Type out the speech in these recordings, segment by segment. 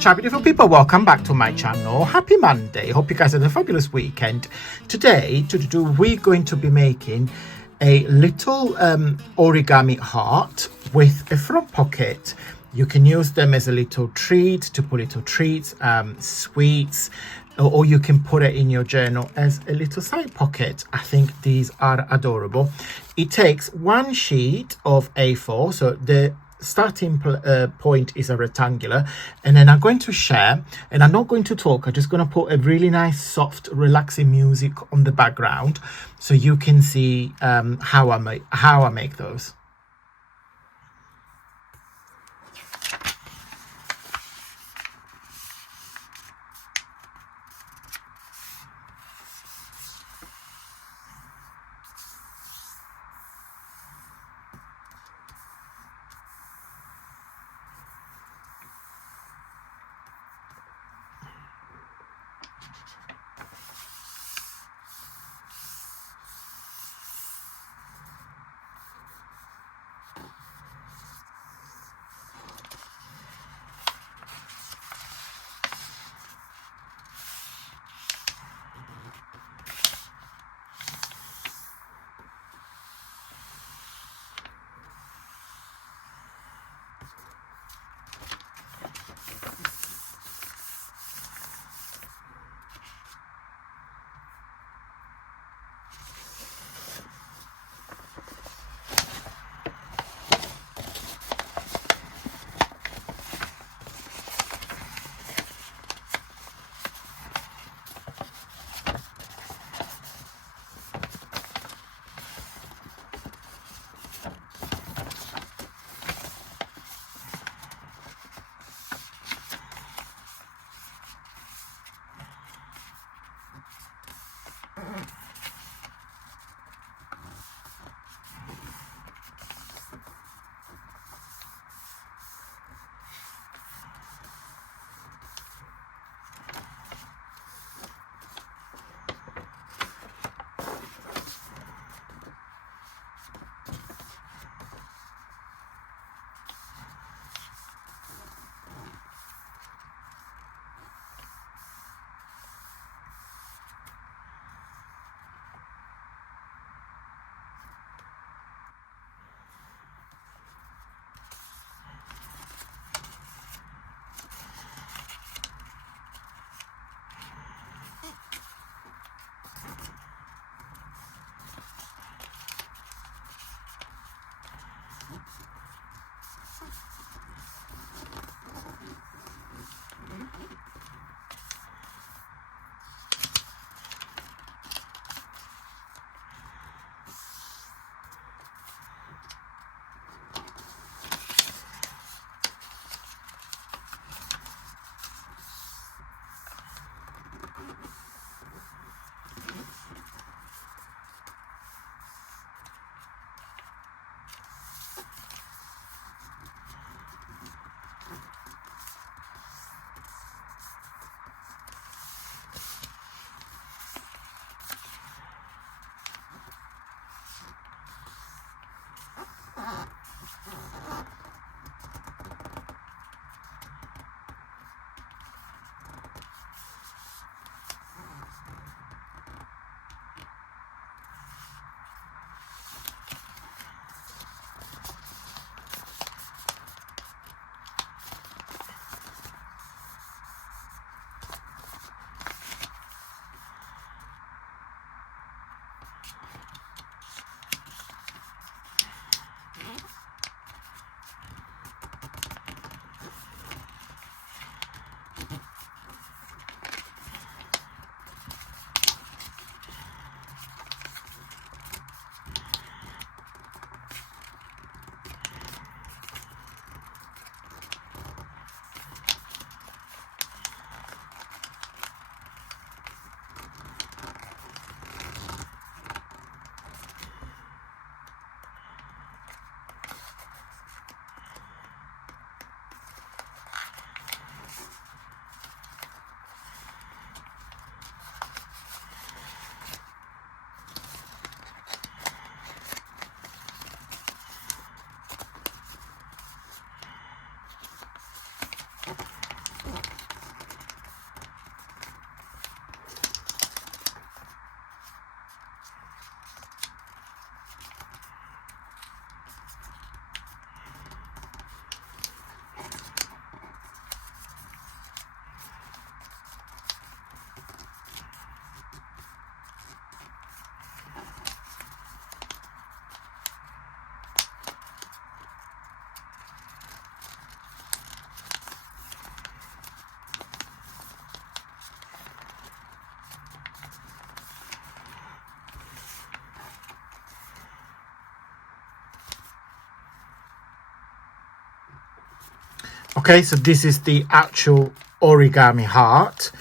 Ciao beautiful people, welcome back to my channel. Happy Monday. Hope you guys had a fabulous weekend. Today we're going to be making a little origami heart with a front pocket. You can use them as a little treat, to put little treats, sweets, or you can put it in your journal as a little side pocket. I think these are adorable. It takes one sheet of A4, so the starting point is a rectangular, and then I'm going to share, and I'm not going to talk. I'm just going to put a really nice soft relaxing music on the background so you can see how I make those. Okay, so this is the actual origami heart,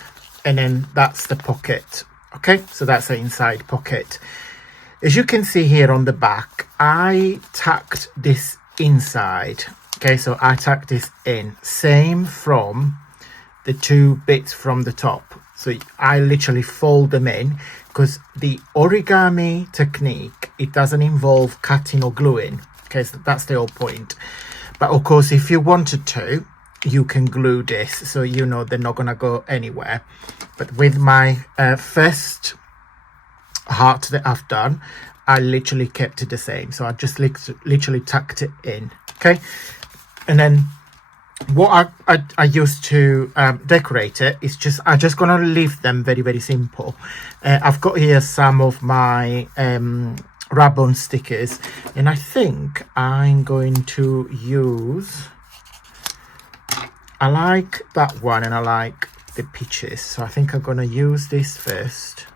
and then that's the pocket. Okay, so that's the inside pocket. As you can see here on the back, I tacked this inside. Okay, so I tacked this in, same from the two bits from the top. So I literally fold them in, because the origami technique, it doesn't involve cutting or gluing. Okay, so that's the whole point. But of course, if you wanted to, you can glue this, so you know they're not gonna go anywhere. But with my first heart that I've done, I literally kept it the same. So I just literally tucked it in. Okay, and then what I used to decorate it is I'm just gonna leave them very, very simple. I've got here some of my ribbon stickers, and I think I'm going to use, I like that one and I like the peaches, so I think I'm gonna use this first.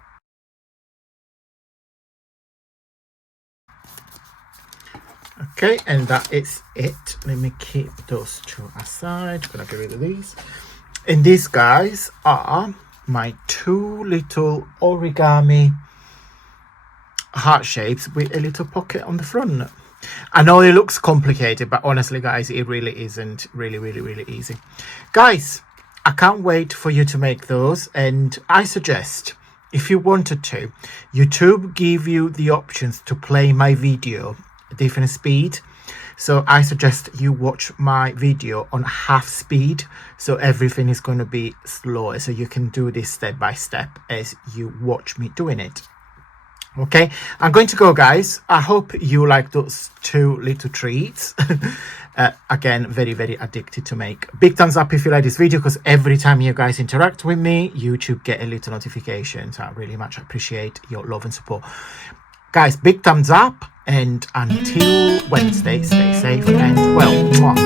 Okay, and that is it. Let me keep those two aside. I'm gonna get rid of these. And these guys are my two little origami heart shapes with a little pocket on the front. I know it looks complicated, but honestly guys, it really isn't. Really easy. Guys, I can't wait for you to make those, and I suggest, if you wanted to, YouTube give you the options to play my video at different speed. So I suggest you watch my video on half speed, so everything is going to be slower, so you can do this step by step as you watch me doing it. Okay, I'm going to go, guys. I hope you like those two little treats. Again, very addicted to make. Big thumbs up if you like this video, because every time you guys interact with me, YouTube get a little notification. So I really much appreciate your love and support. Guys, big thumbs up, and until Wednesday, stay safe and well.